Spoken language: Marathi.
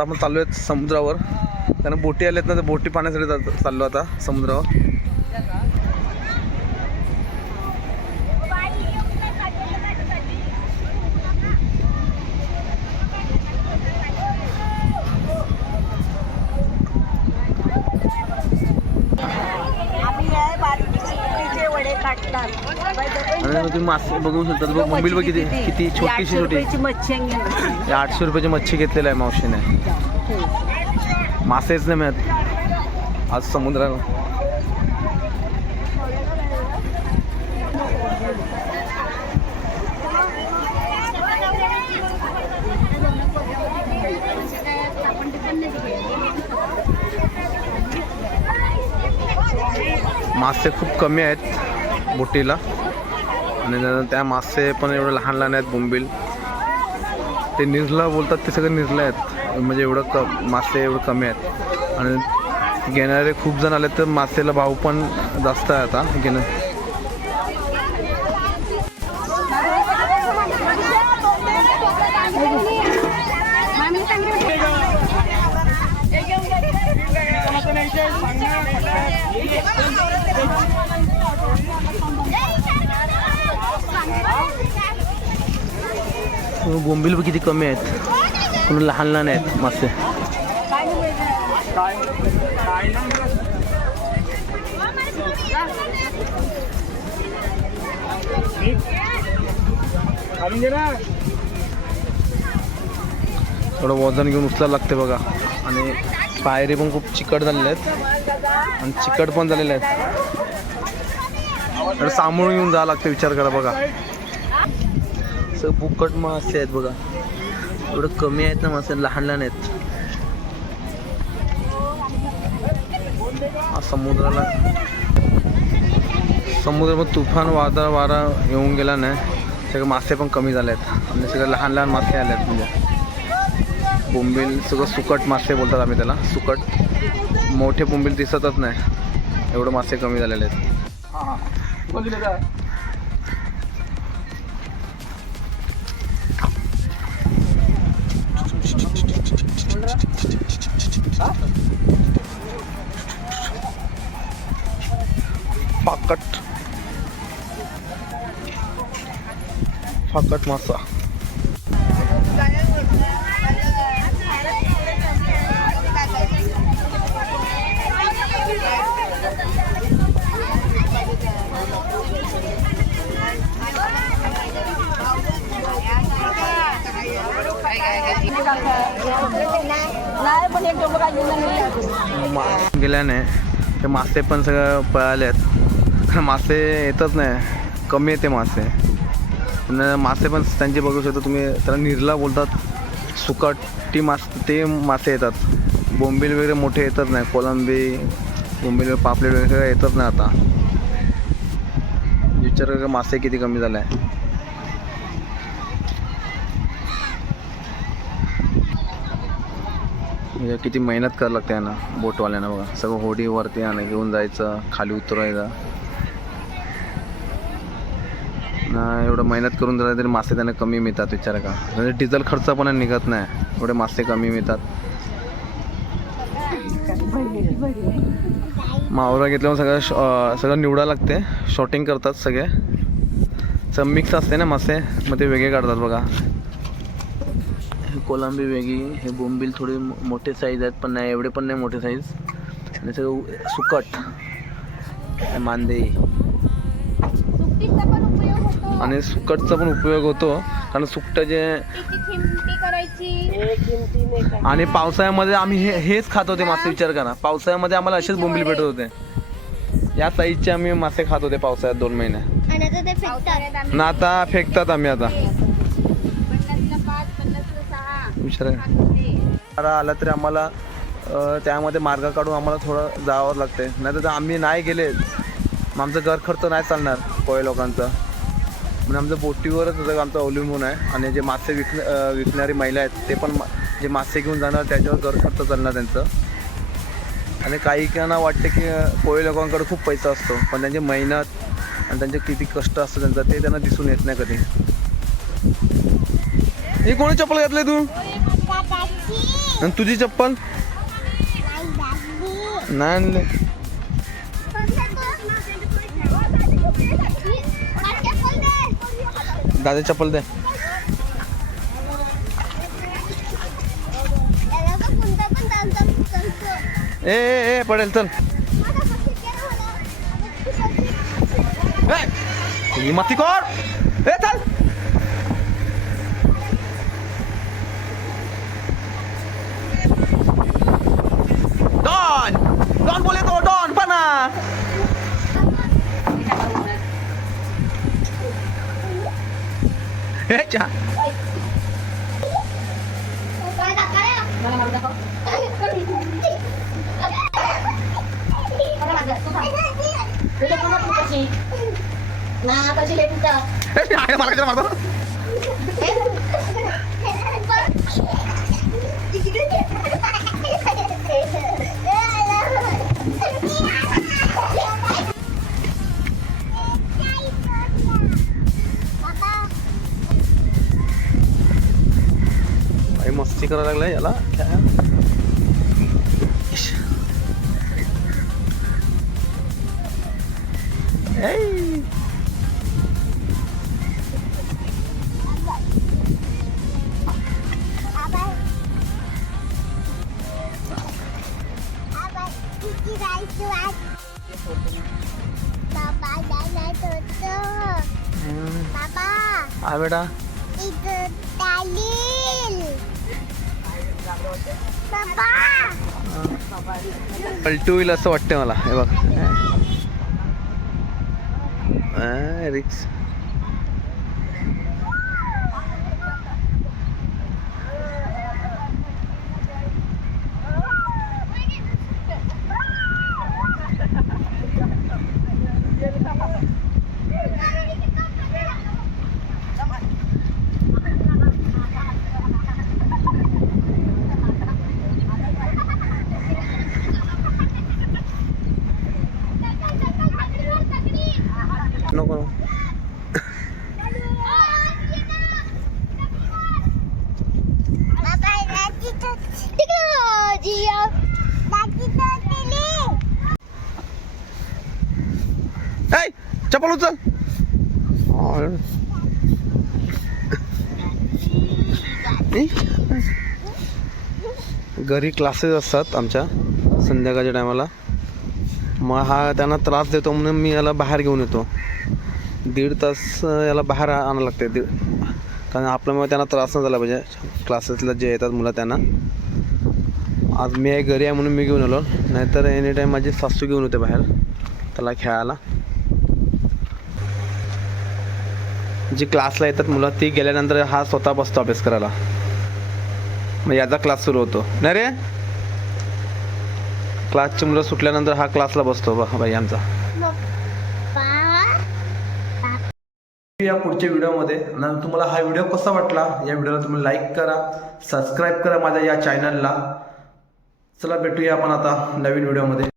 आता आपण चाललो आहेत समुद्रावर. कारण बोटी आल्यात ना तर बोटी पाण्यासाठी जात- चाललो आता समुद्रावर. वडे काढतात आणि तुम्ही मासे बघू शकता. बघ मुंबईला बघ किती किती? छोटीशी छोटी. हे आठशे रुपयाची मच्छी घेतलेली आहे मावशीने. मासेच नाही मिळत. आज समुद्राला. मासे खूप कमी आहेत बोटीला. आणि त्या मासे पण एवढं लहान लहान आहेत बोंबील. ते निजला बोलतात ते सगळे निर्ले आहेत. म्हणजे एवढं क मासे एवढं कमी आहेत. आणि घेणारे खूप जण आले तर मासेला भाव पण जास्त आहे आता घेणं बोंबील पण किती कमी आहेत? म्हणून लहान लहान आहेत मासे. थोडं वजन घेऊन उचलायला लागते बघा. आणि पायरी पण खूप चिकट झालेले आहेत. आणि चिकट पण झालेले आहेत. सामोरून सांभाळून घेऊन जावं लागतं विचार करा बघा. सगळं बुकट मासे आहेत बघा. एवढं कमी आहेत ना मासे लहान लहान आहेत. समुद्राला समुद्र मग तुफान वादळ वारा येऊन गेला नाही सगळे मासे पण कमी झाले आहेत. आणि सगळे लहान लहान मासे आले आहेत म्हणजे. बोंबील सगळं सुकट मासे बोलतात आम्ही त्याला सुकट. मोठे बोंबील दिसतच नाही. एवढं मासे कमी झालेले आहेत. फाकट मासा गेल्याने ते मासे पण सगळं पळाले आहेत मासे येतच नाही. कमी येते मासे. आणि मासे पण त्यांचे बघू शकता तुम्ही. त्याला निर्ला बोलतात सुकाटी. मास ते मासे येतात. बोंबील वगैरे मोठे येतच नाही. कोलंबी बोंबील वगैरे पापलेट वगैरे येतच नाही आता. विचार वगैरे मासे किती कमी झाले. आहे म्हणजे किती मेहनत करावं लागते यांना बोटवाल्यांना बघा. सगळं होडीवरती आणा घेऊन जायचं खाली उतरवायचं ना एवढं मेहनत करून झालं तरी मासे त्यांना कमी मिळतात विचार का? म्हणजे डिझेल खर्च पण निघत नाही एवढे मासे कमी मिळतात. मावरा घेतल्यावर सगळं सगळं निवडा लागते शॉटिंग करतात सगळे. सग मिक्स असते ना मासे मग ते वेगळे काढतात बघा. हे कोलंबी वेगळी हे बोंबील थोडे मोठे साईज आहेत पण नाही एवढे पण नाही मोठे साईज आणि सगळं सुकट. मांदे सुकटीचा पण उपयोग होतो आणि सुकटचा पण उपयोग होतो कारण सुकट जे. आणि पावसाळ्यामध्ये आम्ही हे हेच खात होते मासे विचार करा. पावसाळ्यामध्ये आम्हाला असेच बोंबील भेटत होते. या साईजचे आम्ही मासे खात होते पावसाळ्यात दोन महिने. आणि आता ते फेकतात. ना आता फेकतात आम्ही आता. विचार. आला तरी आम्हाला त्यामध्ये मार्ग काढून आम्हाला थोडं जावं लागते नाही तर आम्ही नाही गेले. आमचं घर खर्च नाही चालणार कोळी लोकांचं. म्हणजे आमचं बोटीवरच सगळं आमचं अवलंबून आहे. आणि जे मासे विक विकणारी महिला आहेत ते पण मा- जे मासे घेऊन जाणार त्याच्यावर घर खर्च चालणार त्यांचं. आणि काही काहींना वाटते की कोळी लोकांकडे खूप पैसा असतो. पण त्यांची मेहनत आणि त्यांचे किती कष्ट असतं त्यांचं ते त्यांना दिसून येत नाही कधी. ही कोणी चप्पल घातली तू? आणि तुझी चप्पल? नाही दादा चप्पल दे. ए ए ए पडेल चल. ए, मती कर. ए चल. डॉन डॉन बोले तो डॉन पना যা না কাছে লেবুটা আরে মারা গেছে মারবো कशी? ना कशी लेट होता? ए, आहे, मला कशाला मारतो काही मस्ती करायला लागला याला काय? इश. Hey. बाबा जायचं होतं हम्म. बाबा हा बेटा इथं चालेल बाबा पलटू होईल असं वाटतंय मला. हे बघ. रिक्स नको नको. चप्पल उचल घरी क्लासेस असतात आमच्या संध्याकाळच्या टायमाला मग हा त्यांना त्रास देतो म्हणून मी याला बाहेर घेऊन येतो. दीड तास याला बाहेर आणावं लागते दीड. कारण आपल्यामुळे त्यांना त्रास नाही झाला पाहिजे. क्लासेसला जे येतात मुलं त्यांना. आज मी आहे घरी आहे म्हणून मी घेऊन आलो. नाहीतर एनी टाईम माझी सासू घेऊन होते बाहेर. त्याला खेळायला. जी क्लासला येतात मुलं ती गेल्यानंतर हा स्वतः बसतो अभ्यास करायला. मग याचा क्लास सुरू होतो. नाही रे? क्लासची मुलं सुटल्यानंतर हा क्लासला बसतो. बा भाई आमचा. या पुढच्या व्हिडिओमध्ये. आणि तुम्हाला हा व्हिडिओ कसा वाटला या व्हिडिओला तुम्ही लाईक करा सबस्क्राईब करा माझ्या या चॅनलला चला भेटूया आपण आता नवीन व्हिडिओमध्ये.